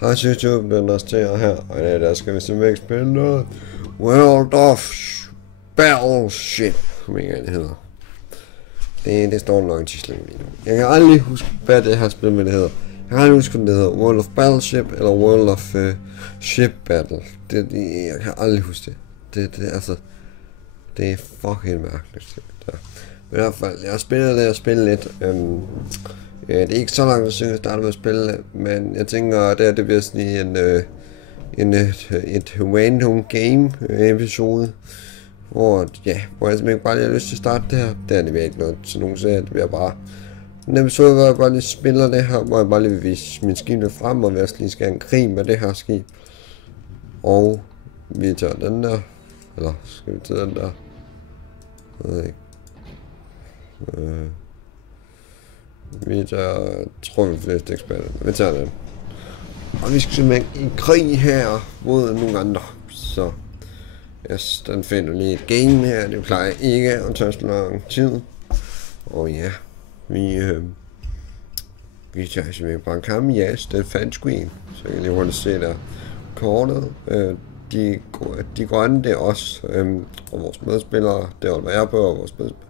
Hej YouTube, den der stiller her, og i dag der skal vi simpelthen spille noget World of Battleship, som ikke det hedder. Det står nok i titlen lige nu. Jeg kan aldrig huske, hvad det her spil med det hedder. Jeg kan aldrig huske, om det hedder World of Battleship eller World of Ship Battle. Jeg kan aldrig huske det. Det er fucking mærkeligt. Der. Men i hvert fald, jeg har spillet det og spillet lidt. Det er ikke så langt siden jeg startede med at spille det, men jeg tænker, at det bliver sådan et random game episode, hvor jeg simpelthen bare lige har lyst til at starte det her. Det er det virkelig noget til nogen serie, det bliver bare en episode, hvor jeg bare lige spiller det her, hvor jeg bare lige vil vise min skib frem, og jeg lige skal have en krig med det her skib. Og vi tager den der, eller skal vi tage den der? Jeg ved ikke. Vi tager, tror vi flest eksperter. Vi tager den. Og vi skal simpelthen i krig her mod nogle andre. Så yes, den finder lige et game her. Det plejer ikke at tage så lang tid. Og ja, vi tager simpelthen bare en kamp. Yes, det er fan screen. Så jeg kan lige hurtigt se der kortet. De grønne, det er os. Og vores medspillere, det er Oliver Erbø og vores medspillere.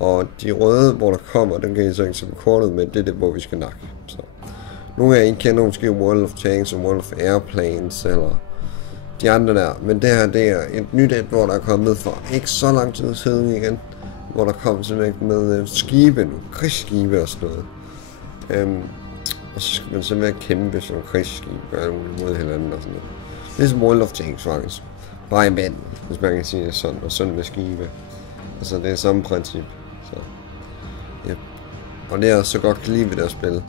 Og de røde, hvor der kommer, dem kan I så ikke se på kortet, men det er det, hvor vi skal nakke. Så nogle af jer kender måske World of Tanks og World of Airplanes, eller de andre der. Men det her, det er et nyt et, hvor der er kommet for ikke så lang tid siden igen. Hvor der kom simpelthen med skibe nu, krigsskibe og sådan noget. Og så skal man simpelthen kæmpe som krigsskibe og alle mulige mod hinanden og sådan noget. Det er som World of Tanks faktisk. Bare i vand, hvis man kan sige det sådan, og sådan med skibe. Altså det er samme princip. Så, ja. Og det jeg så godt kan lide ved det at spille,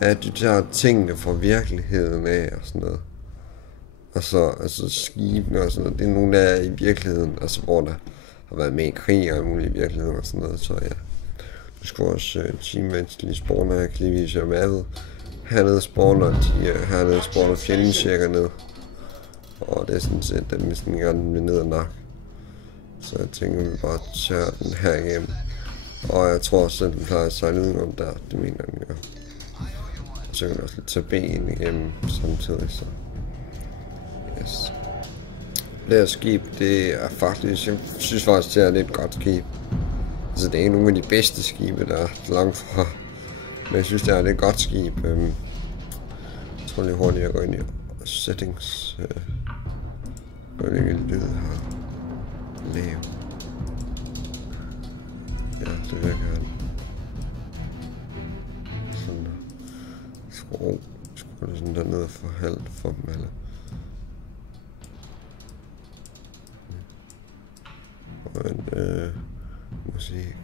er at du tager tingene fra virkeligheden af og sådan noget. Altså skibene og sådan noget, det er nogle der i virkeligheden, altså hvor der har været med i krig og muligt i virkeligheden og sådan noget, så ja. Du skal også teammates lige spawner, jeg kan lige vise jer mappet. Hernede spawner fjenden cirka ned. Og det er sådan set den vi sådan gerne vil ned og nakke. Så jeg tænker, vi bare tager den her igennem. Og jeg tror også, at den plejer at sejle udenom der. Det mener den gør. Og så kan vi også lige tage ben igennem samtidig. Så. Yes. Det her skib, det er faktisk, jeg synes faktisk, det er et godt skib. Altså det er nogle af de bedste skibe, der er langt fra. Men jeg synes, det er et godt skib. Jeg tror lige hurtigt, jeg går ind i settings. Går lige en lyd her. Lave. Ja, det vil jeg gerne. Sådan der. Skru det sådan dernede for halvt for dem alle. Og en musik.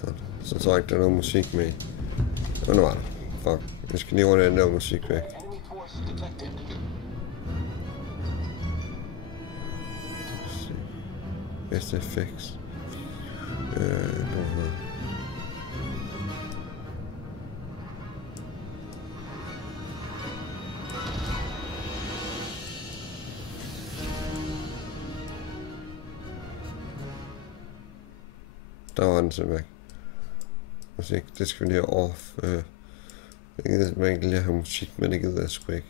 Sådan. Så tror jeg ikke, der er noget musik med. Og nu var der. Fuck. Jeg skal lige rundt den der musik væk. SFX. Der var den simpelthen. Musik, det skal vi lige have off. Jeg gider simpelthen ikke lige have musik, men det gider jeg sgu ikke.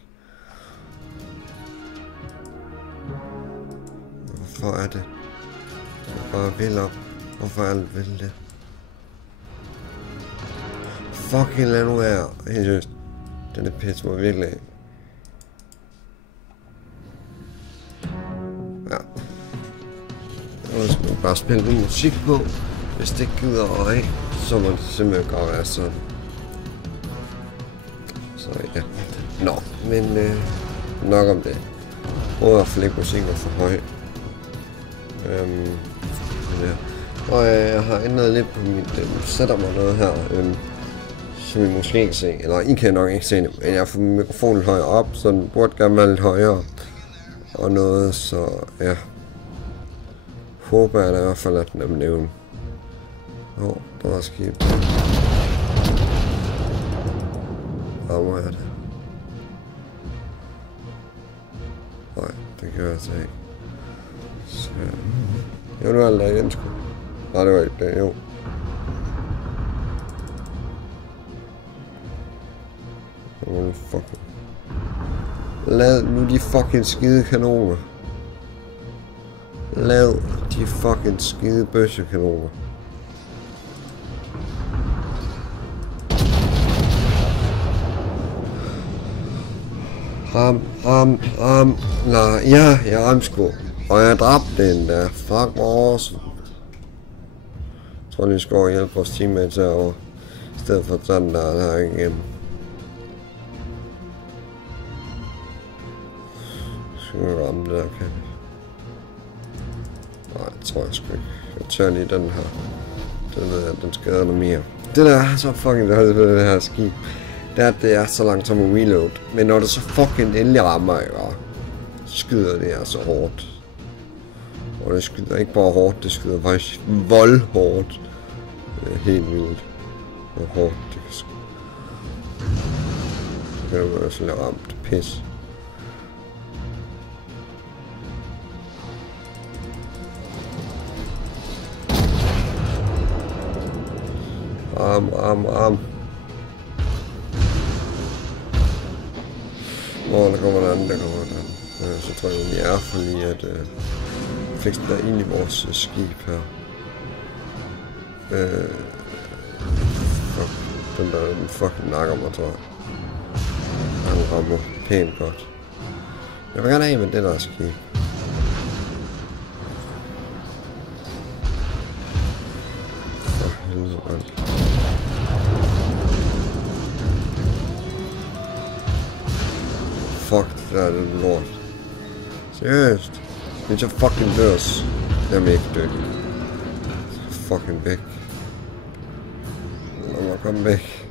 Hvorfor er det? Bare vil op. Hvorfor er alt vil det? Fucking lad nu være. Helt seriøst. Den er pisse mig virkelig af. Ja. Og så skal man bare spille noget musik på. Hvis det ikke gider og ikke, så må det simpelthen godt være sådan. Så ja. Nå, men nok om det. Prøv at hvert fald ikke musikken var for høj. Ja. Og jeg har ændret lidt på mit setup og noget her, som I måske ikke se, eller I kan nok ikke se det, men jeg har fået mikrofonen højere op, så den burde gerne være lidt højere og noget, så ja. Håber jeg da i hvert fald, at den er nævnt. Der var skib. Hvor er det? Nej, det gør jeg så ikke. Så jo, nu er den der igen, sgu. Nej, det var ikke det, jo. Lad nu de fucking skide kanoner. Lad de fucking skide bøssekanoner. Ram. Nej, ja, jeg ramte sgu. Og jeg dræbte den der. Fuck mig også. Jeg tror lige, vi skal hjælpe vores teammates herovre. I stedet for sådan der her igennem. Skal vi ramme det der, kan jeg? Nej, det tror jeg sgu ikke. Jeg tør lige den her. Den ved jeg, den skader noget mere. Det der er så fucking dårligt ved det her skib. Det er så langt som en reload. Men når det så fucking endelig rammer, så skyder det så hårdt. Og det skyder ikke bare hårdt, det skyder faktisk voldhårdt. Det er helt vildt. Hvor hårdt det kan skyde. Så kan det være sådan lidt ramt. Pis. Ram. Der kommer der anden, så tror jeg, vi er for lige at fikse der ind i vores skib her. Den der fucking nakker mig, tror jeg. Han rammer pænt godt. Jeg vil gerne af med det der skib. For helvede, mand. Fuck, det der er det lort. Seriøst. Hvis jeg fucking dør, jeg vil ikke dø. Fucking væk. Lad mig komme væk.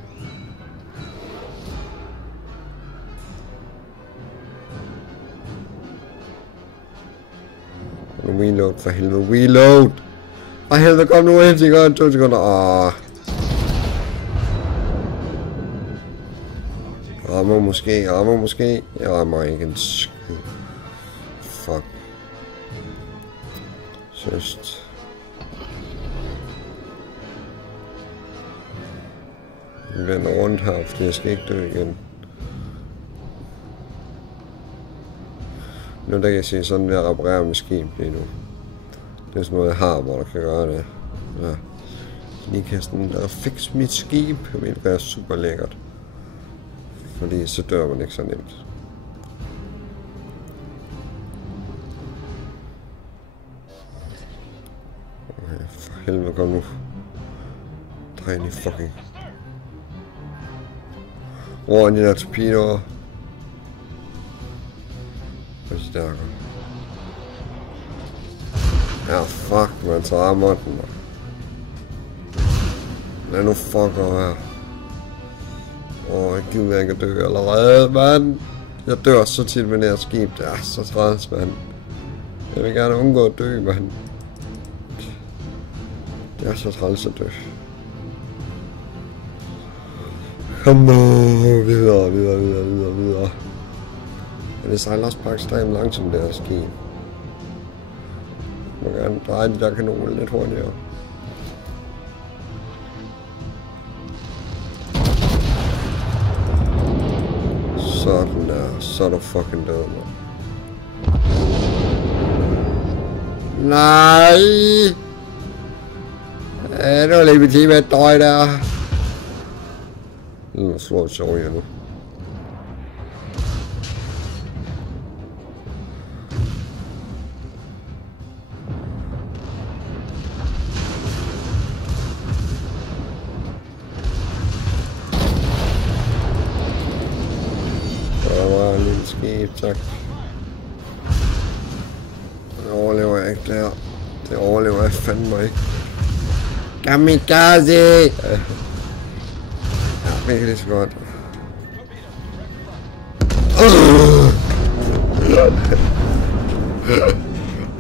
Reload, for helvede. Reload! For helvede, kom nu ind, 2 sekunder. Rammer måske. Jeg rammer ikke en skid. Fuck. Just. Jeg vender rundt her, fordi jeg skal ikke dø igen. Nu der kan jeg se sådan ved at reparere mit skib lige nu. Det er sådan noget jeg har, hvor der kan gøre det. Ja. Lige kan sådan der fikse mit skib, hvilket er super lækkert. Fordi så dør man ikke så nemt. Okay, for helvede, kom nu. Drej ind i fucking. Over de der torpedoer. Og de der. Ja, fuck, man, så rammer den. Lad nu fucker her. Jeg gider ikke at dø allerede, mand. Jeg dør så tit med det her skib. Det er så træls, mand. Jeg vil gerne undgå at dø, mand. Det er så træls at dø. Kom nu, videre. Men det sejler også bare ekstremt langsomt, det her skib. Man kan gerne dreje de der kanoner lidt hurtigere. Sådan der, så er du fucking død, man. Nej! Det var lidt med et døj der. Nu slår det sjov igen nu. Tak. Det overlever jeg ikke der. Det overlever jeg fandme ikke. Kamikaze! Ja, virkelig så godt.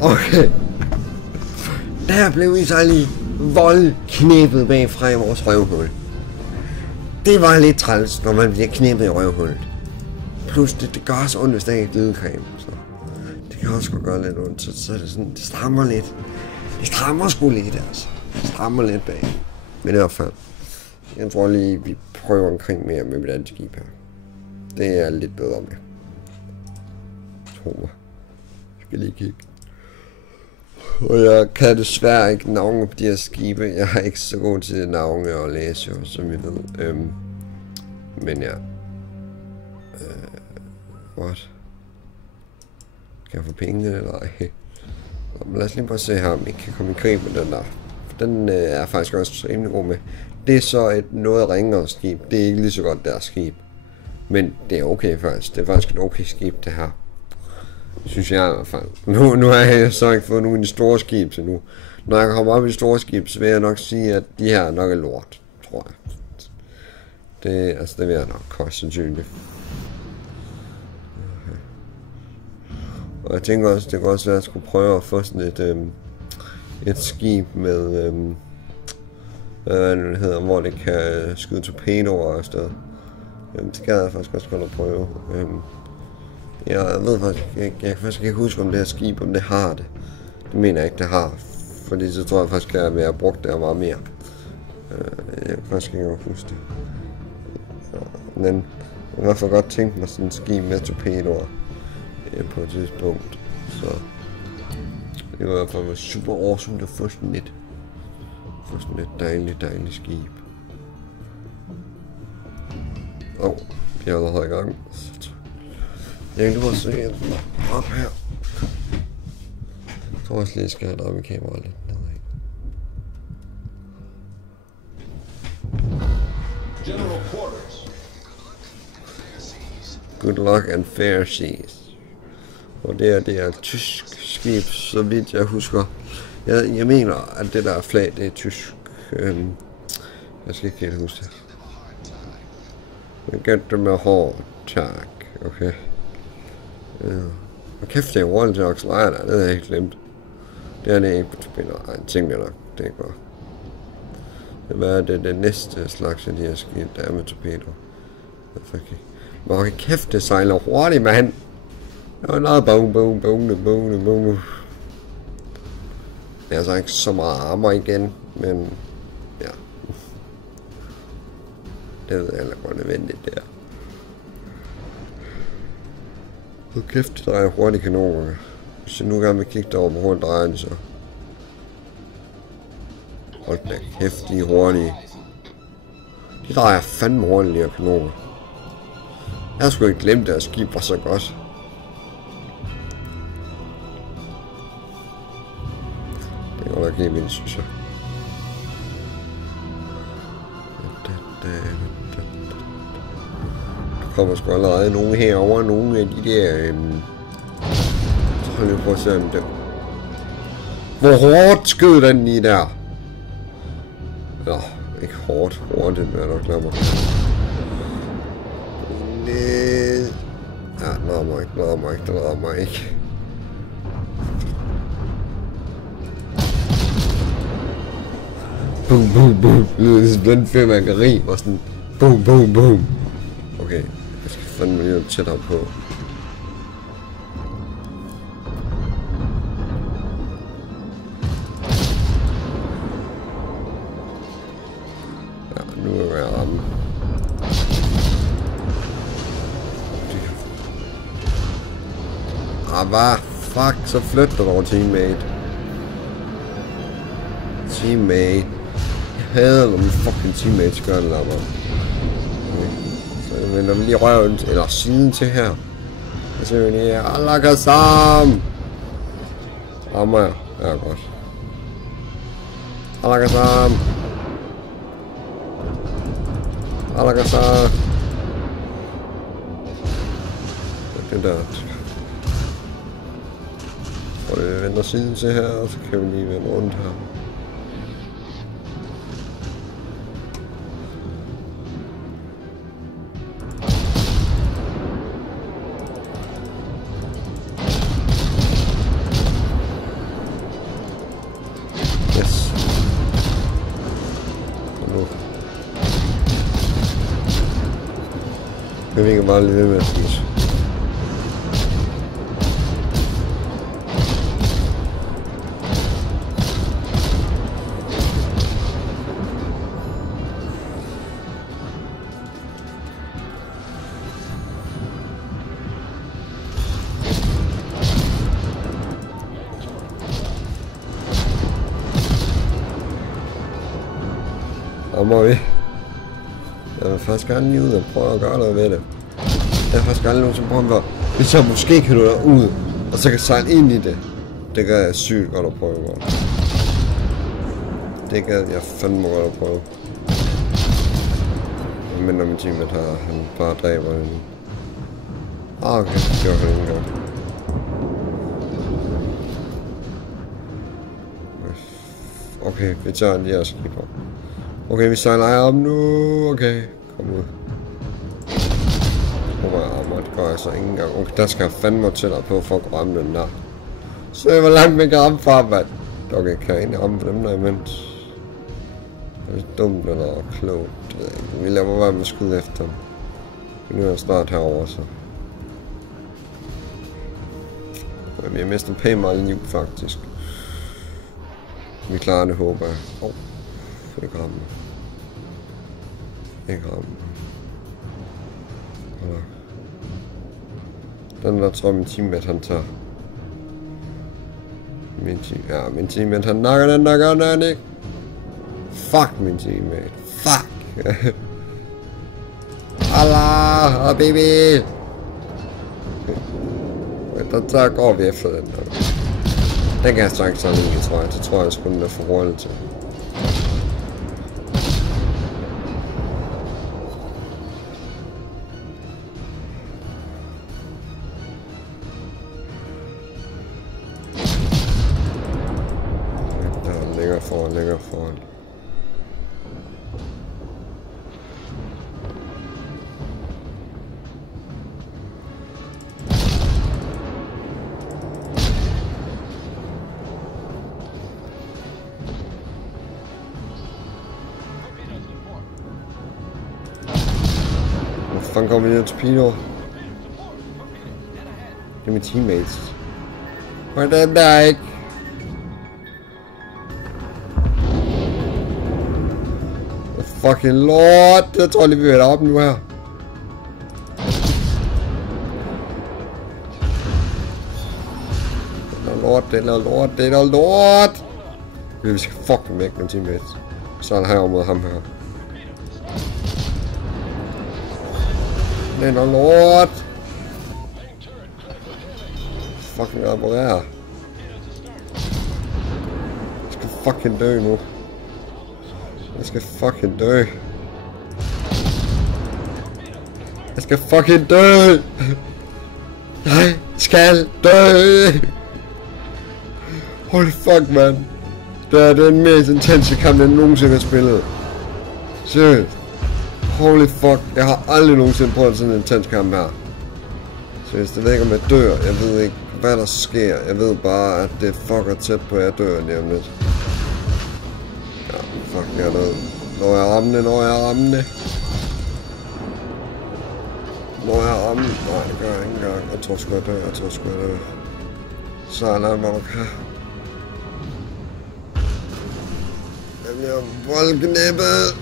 Okay. Der blev vi så lige voldknæppet bagfra i vores røvhul. Det var lidt træls, når man bliver knæppet i røvhullet. Plus det gør også ondt, hvis der ikke er glidecreme, så det kan også gøre lidt ondt, så det sådan, det strammer lidt. Det strammer sgu lidt, altså. Det strammer lidt bag. Men i hvert fald, jeg tror lige, vi prøver omkring mere med mit andet skib her. Det er lidt bedre med. Tro mig. Jeg skal lige kigge. Og jeg kan desværre ikke navne på de her skibe. Jeg er ikke så god til navne og læse, som I ved. Men ja. What? Kan jeg få penge eller ej? Lad os lige bare se her, om I kan komme i krig med den der. Den er faktisk også rimelig god med. Det er så et noget ringere skib. Det er ikke lige så godt deres skib. Men det er okay faktisk. Det er faktisk et okay skib, det her. Synes jeg i hvert fald. Nu har jeg så ikke fået nogen af de store skib til nu. Når jeg kommer op i de store skib, så vil jeg nok sige, at de her nok er lort, tror jeg. Det vil jeg nok koste sandsynligt. Og jeg tænker også, det kan også være, at jeg skulle prøve at få sådan et skib med, hvad det hedder, hvor det kan skyde torpedoer afsted. Det kan jeg faktisk også godt at prøve. Jeg ved faktisk, jeg kan faktisk ikke huske, om det her skib, om det har det. Det mener jeg ikke, det har. Fordi så tror jeg faktisk, at jeg har brugt det meget mere. Jeg kan faktisk ikke huske det. Men jeg kan i hvert fald godt tænke mig sådan et skib med torpedoer på et tidspunkt. Så det var i hvert fald super awesome at få sådan et dejligt skib. Vi er allerede i gang. Jeg kan lige prøve at se op her. Jeg tror også lige, jeg skal have drejet mit kamera lidt nedad. Good luck and fair seas. Og det er et tysk skib, så vidt jeg husker. Jeg mener, at det der flag, det er tysk. Jeg skal ikke helt huske det. Get them a hard tag, okay. Og kæft, det er roligt til at accelerere der, det havde jeg ikke glemt. Det er det ikke på torpedoer. Ej, jeg tænker nok, det er ikke bare. Hvad er det næste slags af de her skib, der er med torpedoer? Men okay, kæft, det sejler hurtigt, mand. Der er noget boom. Det er så ikke så meget armor igen, men ja. Det ved jeg heller godt nødvendigt, det er. Hold kæft, det drejer hurtigt kanoner. Hvis jeg nu gerne vil kigge derovre, hvor hurtigt drejer de så. Hold da kæft, de er hurtige. De drejer fandme hurtigt, de her kanoner. Jeg har sgu ikke glemt, at deres skib var så godt. Det er godt nok helt vildt, synes jeg. Der kommer sgu allerede nogen herovre, nogle af de der... Så har vi prøvet at se om det. Hvor hårdt skød den lige der? Nå, ikke hårdt, hurtigt, men jeg nok glemmer. Ja, det lader mig ikke. Boom. Det er blandt fyrværkeri og sådan boom. Okay, jeg skal fandme lige tættere på. Ja, nu er jeg ramme. Hvad? Fuck, så flytter du over teammate. Jeg hader, når min fucking teammates gør det der, man. Okay. Så jeg vender lige røven, eller siden til her. Jeg ser jo lige her. Alakazam! Rammer jeg? Ja, godt. Alakazam! Det der. Og det vender siden til her, og så kan vi lige vende rundt her. Yes. Og nu. Vi kan bare lige ved med at spise. Kommer vi? Jeg vil faktisk gerne lige ud og prøve at gøre noget ved det. Jeg har faktisk aldrig nogensinde prøvet for. Hvis jeg måske kan nå derud, og så kan sejle ind i det. Det gør jeg sygt godt at prøve godt. Det gør jeg fandme godt at prøve. Men når min teammate har, han bare dræber den. Okay, det gjorde han ikke engang. Okay, vi tager lige og skipper. Okay, vi sejler om nu. Okay, kom ud. Det gør jeg så ikke engang. Okay, der skal jeg fandme tættere på for at ramme den der. Så hvor langt man kan ramme fra, mand. Okay, kan jeg egentlig ramme på dem der imens? Er det dumt eller klogt? Det ved jeg ikke. Vi lader være med at skyde efter dem. Nu er jeg snart herovre, så. Vi har mistet pænt meget liv, faktisk. Vi klarer det, håber jeg. Ikke ramme. Ikke ramme. Den der tror jeg, min teammate han tager. Min teammate han nakker den ikke. Fuck min teammate. Fuck. Allah, baby. Der går vi efter den der. Den kan jeg strække sådan lige, tror jeg. Det tror jeg sgu den er for roligt til. Længere foran. Hvor fanden kommer vi ned til Pino? Det er mine teammates. Hvor er dem der ikke? Fucking lord, jeg tror lige vi er deroppe nu her. Det er lort. Vi skal fucking væk med teammates. Så er han her mod ham her. Det er lort. Fucking reparere. Jeg skal fucking dø nu. Jeg skal fucking dø. Jeg skal fucking dø. Jeg skal dø. Holy fuck, man. Det er den mest intense kamp, jeg nogensinde har spillet. Seriøst. Holy fuck. Jeg har aldrig nogensinde prøvet sådan en intens kamp her. Seriøst, jeg ved ikke om jeg dør. Jeg ved ikke hvad der sker. Jeg ved bare at det fucker tæt på at jeg dør lige om lidt. Ja, fuck, jeg er død. Når jeg rammer det. Når jeg rammer det. Nej, det gør jeg ikke engang. Jeg tror sgu jeg dør. Så er der, hvor du kan. Jeg bliver voldknæppet.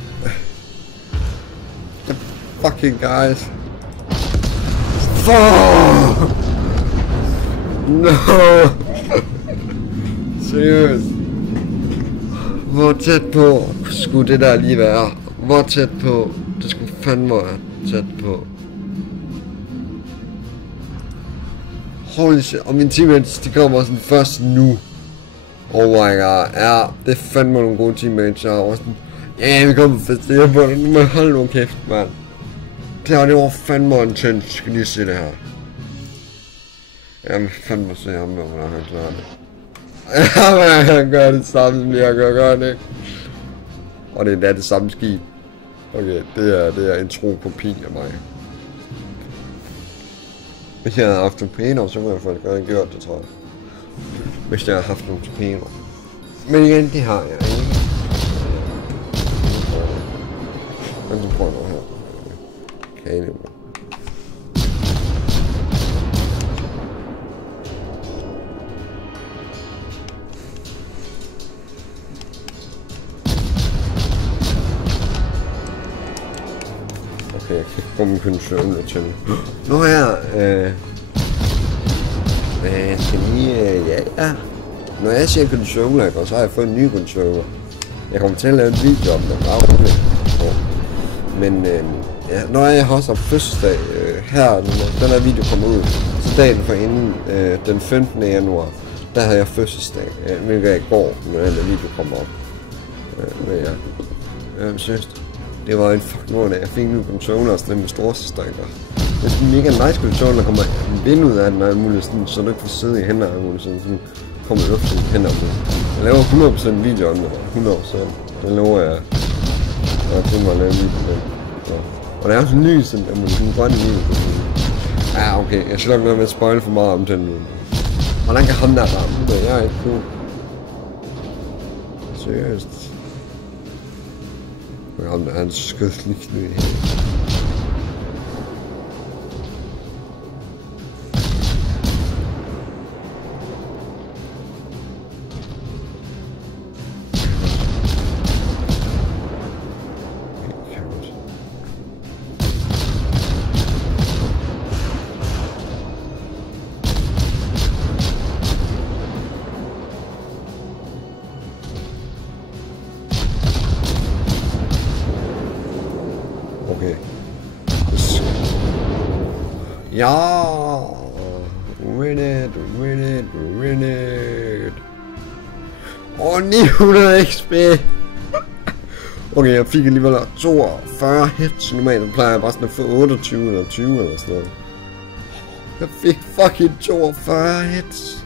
The fucking guys. Fuck! No! Seriøst. Hvor tæt på skulle det der lige være? Hvor tæt på? Det skulle fandme være tæt på. Holy shit. Og mine teammates, de kommer sådan først nu. Oh my god. Ja, det er fandme nogle gode teammates. Jeg var sådan, ja, vi kommer først til på det. Nu må jeg holde nogle kæft, mand. Det var fandme intens. Jeg skal lige se det her. Jamen, fandme se ham, hvordan han klarer det. Jamen, han gør det samme, som jeg gør det, ikke? Og det er endda det samme skib. Okay, det er en tro kopi af mig. Hvis jeg havde haft torpedoer, så kunne jeg faktisk godt have gjort det, tror jeg. Hvis jeg havde haft nogle torpedoer. Men igen, det har jeg ikke. Men så prøver jeg her. Okay, det jeg kan ikke komme kun søvn lidt til. Nu her, jeg skal lige, ja. Når jeg siger controller, så har jeg fået en ny controller. Jeg kommer til at lave en video om det. Men ja, når jeg har også fødselsdag her, når den her video kommer ud, så dagen for inden den 15. januar, der havde jeg fødselsdag, hvilket er i går, når den her video kommer op. Men ja, jeg synes, det var en fucking lort af. Jeg fik en ny controller, sådan med storesøster. Det er sådan en mega nice controller, der kommer en vind ud af den og alt muligt, sådan, så du ikke får sidde i hænder og alt muligt, sådan kommer luft i hænder på. Jeg laver 100% video om det, 100%. Det lover jeg. Jeg kunne mig at lave video med det. Og der er også en lys, sådan en grøn lys. Ja, okay, jeg skal nok være med at spoil for meget om den nu. Hvordan kan ham der ramme? Jeg er ikke cool. Seriøst. Ham der, han skød lige knyde i hele. Okay. Ja! Win it, win it, win it! 900 XP! Okay, jeg fik alligevel 42 hits. Normalt plejer jeg bare sådan at få 28 eller 20 eller sådan noget. Jeg fik fucking 42 hits!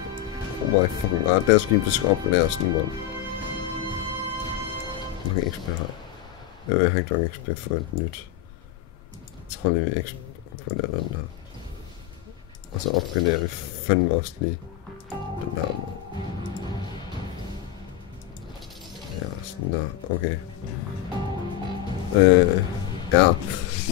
Oh my fucking god, der skal jeg op med der sådan noget. Hvor mange XP har jeg? Jeg har ikke nok XP for et nyt. Jeg tror lige vi XP på den her. Og så opgraderer vi fandme også lige den der med. Ja, sådan der. Okay. Ja.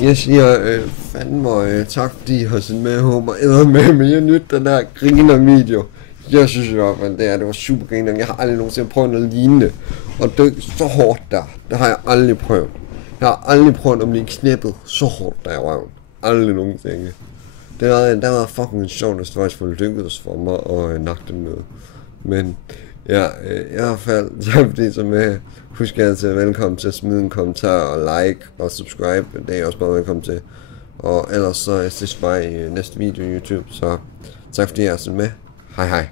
Jeg siger fandme tak fordi I har set med. Jeg håber med I har nydt den der griner video. Jeg synes i hvert fald det var super griner. Jeg har aldrig nogensinde prøvet noget lignende. Og det er så hårdt der. Det har jeg aldrig prøvet. Jeg har aldrig prøvet at blive knæppet så hårdt der i røven. Aldrig nogensinde. Det var fucking sjovt, at det faktisk lykkedes for mig at nakke den med. Men ja, i hvert fald, tak fordi I så med. Husk altid at velkommen til at smide en kommentar og like og subscribe. Det er I også bare velkommen til. Og ellers så ses bare i næste video på YouTube. Så tak fordi I har set med. Hej hej.